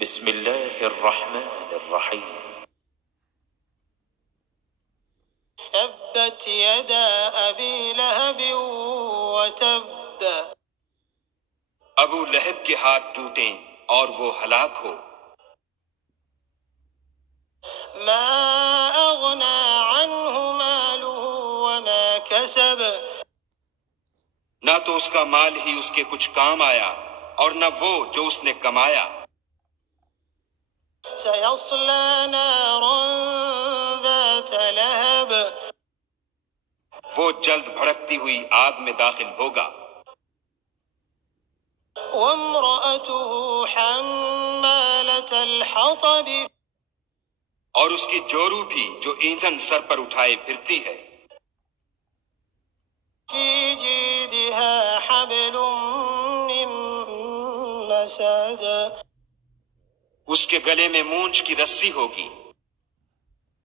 بسم اللہ الرحمن الرحیم۔ تبت يدا أبي لهب وتب ابو لہب کے ہاتھ ٹوٹیں اور وہ ہلاک ہو۔ ما أغنى عنه ماله وما كسب نہ تو اس کا مال ہی اس کے کچھ کام آیا اور نہ وہ جو اس نے کمایا۔ سيصلى نارا ذات لهب وہ جلد بھڑکتی ہوئی آگ میں داخل ہوگا۔ وامرأته حمالة الحطب اور اس کی جورو بھی جو ایندھن سر پر اٹھائے پھرتی ہے۔ في جيدها حبل من مسد اس کے گلے میں مونچھ کی رسی ہوگی۔